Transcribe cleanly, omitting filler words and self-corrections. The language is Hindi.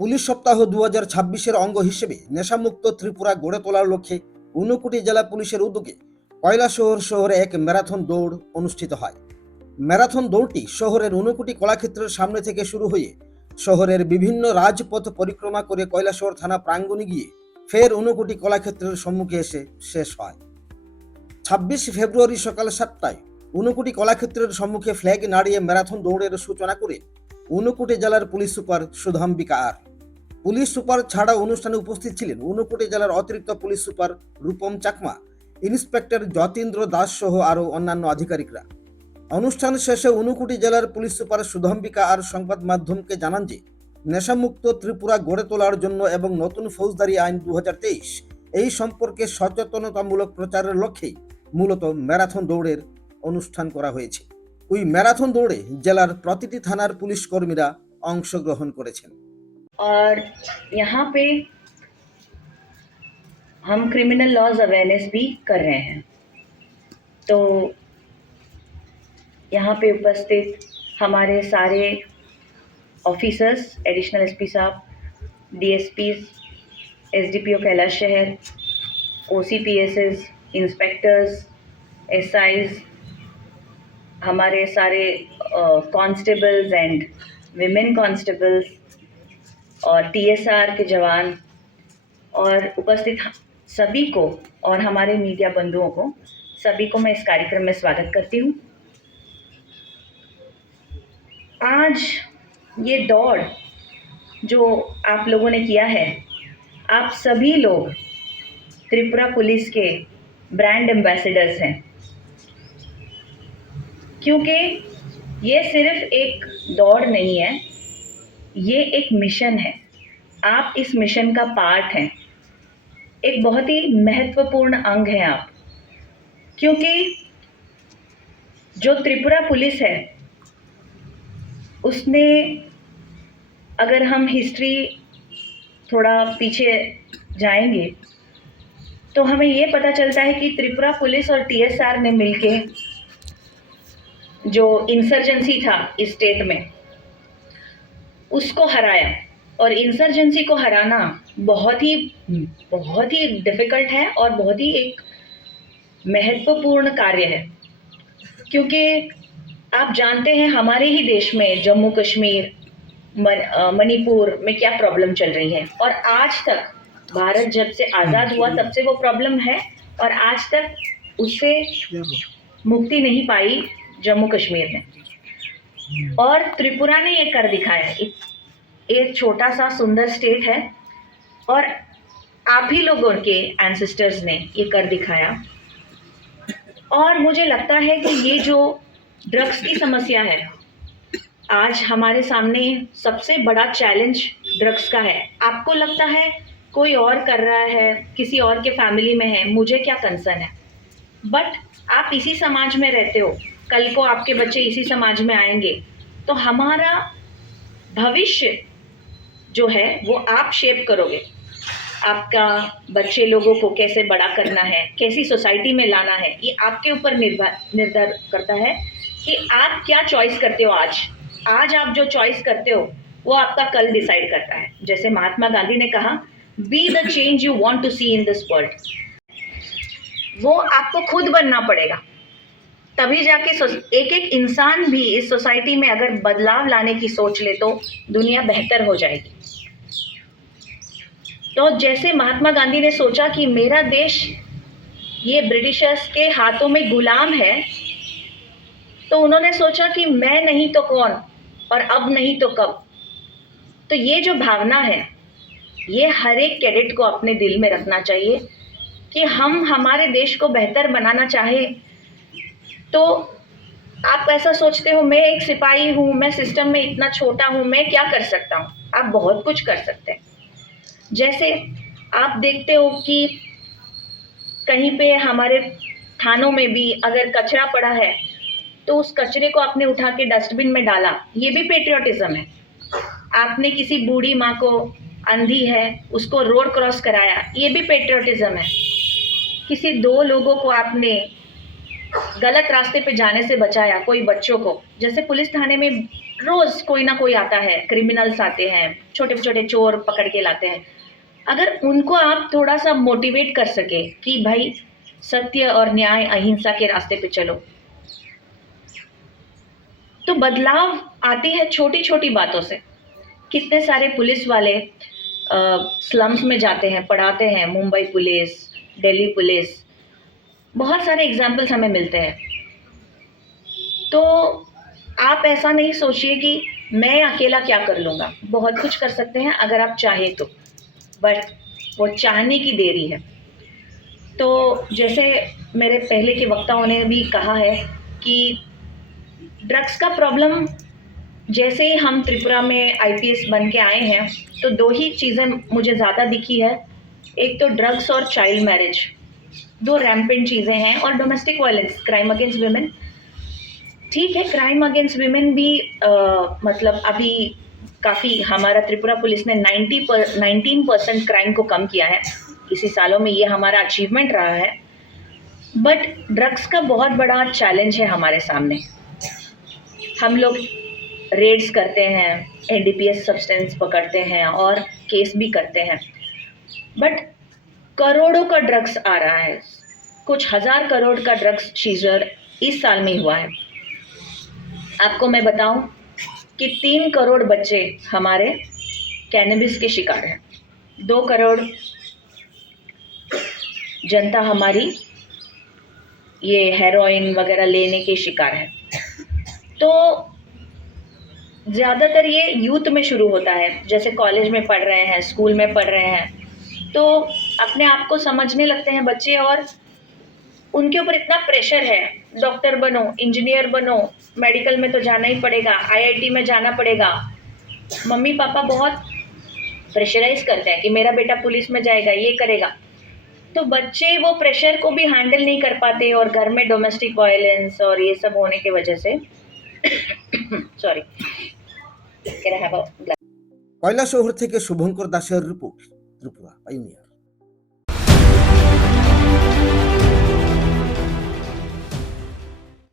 পুলিশ সপ্তাহ 2026-এর অঙ্গ হিসেবে নেশামুক্ত ত্রিপুরা গড়ে তোলার লক্ষ্যে ঊনকোটি জেলা পুলিশের উদ্যোগে কৈলাসহর শহরে এক ম্যারাথন দৌড় অনুষ্ঠিত হয়। ম্যারাথন দৌড়টি শহরের ঊনকোটি কলাক্ষেত্রের সামনে থেকে শুরু হয়ে শহরের বিভিন্ন রাজপথ পরিক্রমা করে কৈলাসহর থানা প্রাঙ্গণে গিয়ে ফের ঊনকোটি কলাক্ষেত্রের সম্মুখে এসে শেষ হয়। 26 ফেব্রুয়ারি সকাল 7টায় ঊনকোটি কলাক্ষেত্রের সম্মুখে ফ্ল্যাগ নাড়িয়ে ম্যারাথন দৌড়ের সূচনা করে ঊনকোটি জেলার পুলিশ সুপার সুধাম্বিকা আর। পুলিশ সুপার ছাড়া অনুষ্ঠানে উপস্থিত ছিলেন ঊনকোটি জেলার অতিরিক্ত police super Rupam Chakma, inspector Jatindra Das সহ আরও অন্যান্য আধিকারিকরা। অনুষ্ঠান শেষে ঊনকোটি জেলার পুলিশ সুপার সুধাম্বিকা আর সংবাদ মাধ্যমকে জানান যে নেশামুক্ত ত্রিপুরা গড়ে তোলার জন্য এবং নতুন ফৌজদারি আইন 2023 এই সম্পর্কে সচেতনতামূলক প্রচারের লক্ষ্যেই মূলত ম্যারাথন দৌড়ের অনুষ্ঠান করা হয়েছে। ওই ম্যারাথন দৌড়ে জেলার প্রতিটি থানার পুলিশ কর্মীরা অংশগ্রহণ করেছেন। और यहाँ पे हम क्रिमिनल लॉज अवेयरनेस भी कर रहे हैं। तो यहाँ पे उपस्थित हमारे सारे ऑफिसर्स, एडिशनल एसपी साहब, डीएसपीज, एसडीपीओ कैलाश शहर, ओसीपीएसएस, इंस्पेक्टर्स, एसआईज, हमारे सारे कांस्टेबल्स एंड विमेन कांस्टेबल्स और टीएसआर के जवान और उपस्थित सभी को और हमारे मीडिया बंधुओं को सभी को मैं इस कार्यक्रम में स्वागत करती हूँ। आज ये दौड़ जो आप लोगों ने किया है, आप सभी लोग त्रिपुरा पुलिस के ब्रांड एम्बेसडर्स हैं, क्योंकि ये सिर्फ एक दौड़ नहीं है, ये एक मिशन है। आप इस मिशन का पार्ट हैं, एक बहुत ही महत्वपूर्ण अंग हैं आप, क्योंकि जो त्रिपुरा पुलिस है उसने, अगर हम हिस्ट्री थोड़ा पीछे जाएंगे तो हमें ये पता चलता है कि त्रिपुरा पुलिस और टीएसआर ने मिलके जो इंसर्जेंसी था इस स्टेट में उसको हराया। और इंसर्जेंसी को हराना बहुत ही डिफ़िकल्ट है और बहुत ही एक महत्वपूर्ण कार्य है, क्योंकि आप जानते हैं हमारे ही देश में जम्मू कश्मीर, मणिपुर में क्या प्रॉब्लम चल रही है, और आज तक भारत जब से आज़ाद हुआ तब से वो प्रॉब्लम है और आज तक उससे मुक्ति नहीं पाई जम्मू कश्मीर में। और त्रिपुरा ने ये कर दिखाया। एक छोटा सा सुंदर स्टेट है और आप ही लोगों के एंसेस्टर्स ने ये कर दिखाया। और मुझे लगता है कि ये जो ड्रग्स की समस्या है, आज हमारे सामने सबसे बड़ा चैलेंज ड्रग्स का है। आपको लगता है कोई और कर रहा है, किसी और के फैमिली में है, मुझे क्या कंसर्न है, बट आप इसी समाज में रहते हो, कल को आपके बच्चे इसी समाज में आएंगे, तो हमारा भविष्य जो है वो आप शेप करोगे। आपका बच्चे लोगों को कैसे बड़ा करना है, कैसी सोसाइटी में लाना है, ये आपके ऊपर निर्भर करता है कि आप क्या चॉइस करते हो। आज आप जो चॉइस करते हो वो आपका कल डिसाइड करता है। जैसे महात्मा गांधी ने कहा, be the change you want to see in this world. वो आपको खुद बनना पड़ेगा, तभी जाके एक एक इंसान भी इस सोसाइटी में अगर बदलाव लाने की सोच ले तो दुनिया बेहतर हो जाएगी। तो जैसे महात्मा गांधी ने सोचा कि मेरा देश ये ब्रिटिशर्स के हाथों में गुलाम है, तो उन्होंने सोचा कि मैं नहीं तो कौन और अब नहीं तो कब। तो ये जो भावना है, ये हर एक कैडेट को अपने दिल में रखना चाहिए कि हम हमारे देश को बेहतर बनाना चाहे। तो आप ऐसा सोचते हो मैं एक सिपाही हूँ, मैं सिस्टम में इतना छोटा हूँ, मैं क्या कर सकता हूँ। आप बहुत कुछ कर सकते हैं। जैसे आप देखते हो कि कहीं पे हमारे थानों में भी अगर कचरा पड़ा है तो उस कचरे को आपने उठा के डस्टबिन में डाला, ये भी पेट्रियोटिज्म है। आपने किसी बूढ़ी माँ को, अंधी है, उसको रोड क्रॉस कराया, ये भी पेट्रियोटिज्म है। किसी दो लोगों को आपने गलत रास्ते पे जाने से बचाया कोई बच्चों को। जैसे पुलिस थाने में रोज कोई ना कोई आता है, क्रिमिनल्स आते हैं, छोटे छोटे चोर पकड़ के लाते हैं। अगर उनको आप थोड़ा सा मोटिवेट कर सके कि भाई सत्य और न्याय अहिंसा के रास्ते पे चलो, तो बदलाव आती है छोटी छोटी बातों से। कितने सारे पुलिस वाले स्लम्स में जाते हैं, पढ़ाते हैं, मुंबई पुलिस, दिल्ली पुलिस, बहुत सारे एग्जाम्पल्स हमें मिलते हैं। तो आप ऐसा नहीं सोचिए कि मैं अकेला क्या कर लूँगा, बहुत कुछ कर सकते हैं अगर आप चाहें तो, बट वो चाहने की देरी है। तो जैसे मेरे पहले के वक्ताओं ने भी कहा है कि ड्रग्स का प्रॉब्लम, जैसे ही हम त्रिपुरा में आईपीएस बन के आए हैं तो दो ही चीज़ें मुझे ज़्यादा दिखी है। एक तो ड्रग्स और चाइल्ड मैरिज, दो रैम्पेंट चीज़ें हैं, और domestic violence, crime against women. ठीक है, क्राइम अगेंस्ट विमेन भी मतलब अभी काफ़ी, हमारा त्रिपुरा पुलिस ने 19% क्राइम को कम किया है इसी सालों में, ये हमारा अचीवमेंट रहा है। बट ड्रग्स का बहुत बड़ा चैलेंज है हमारे सामने। हम लोग रेड्स करते हैं, एनडीपीएस सब्सटेंस पकड़ते हैं और केस भी करते हैं, बट करोड़ों का ड्रग्स आ रहा है। कुछ हजार करोड़ का ड्रग्स सीजर इस साल में हुआ है। आपको मैं बताऊं कि 3 करोड़ बच्चे हमारे कैनबिस के शिकार हैं, 2 करोड़ जनता हमारी ये हेरोइन वगैरह लेने के शिकार है। तो ज़्यादातर ये यूथ में शुरू होता है, जैसे कॉलेज में पढ़ रहे हैं, स्कूल में पढ़ रहे हैं, तो अपने आप को समझने लगते हैं बच्चे, और उनके ऊपर इतना प्रेशर है, डॉक्टर बनो, इंजीनियर बनो, मेडिकल में तो जाना ही पड़ेगा, आईआईटी में जाना पड़ेगा। मम्मी पापा बहुत प्रेशराइज करते हैं कि मेरा बेटा पुलिस में जाएगा, ये करेगा। तो बच्चे वो प्रेशर को भी हैंडल नहीं कर पाते, और घर में डोमेस्टिक वायलेंस और ये सब होने की वजह से सॉरी, কৈলাসহর থেকে শুভঙ্কর দাসের রিপোর্ট, ত্রিপুরা পাইওনিয়ার।